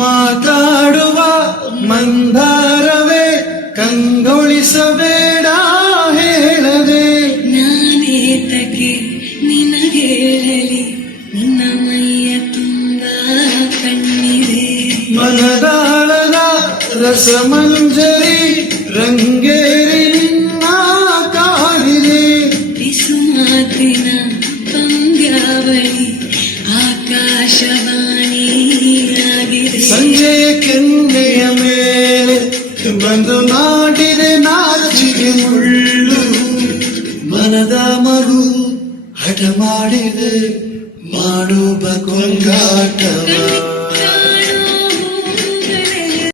ಮಾತಾಡುವ ಮಂದಾರವೇ ಕಂಗೊಳಿಸಬೇಡ ಹೇಳದೆ ನಾನೇತಕ್ಕೆ ನಿನಗೇಳಲಿ ನಿನ್ನ ಮೈಯ ತುಂಬ ಕಣ್ಣಿದೆ ಮನದಾಳದ ರಸಮಂಜರಿ ರಂಗೇರಿ ನಿನ್ನ ಕಾಡಿದೆ ಬಿಸು ಮಾತಿನ ಪಂದ್ಯಾವಳಿ ಆಕಾಶವಾಣಿಯಾಗಿದೆ ಸಂಜೆಯ ಕೆನ್ನೆಯ ಮೇಲೆ ಬಂದು ನಾಟಿದೆ ನಾಚಿಕೆ ಮುಳ್ಳು ಮನದ ಮಗು ಹಠ ಮಾಡಿದೆ ಮಾಡುವ ಕೊಂಗಾಟವ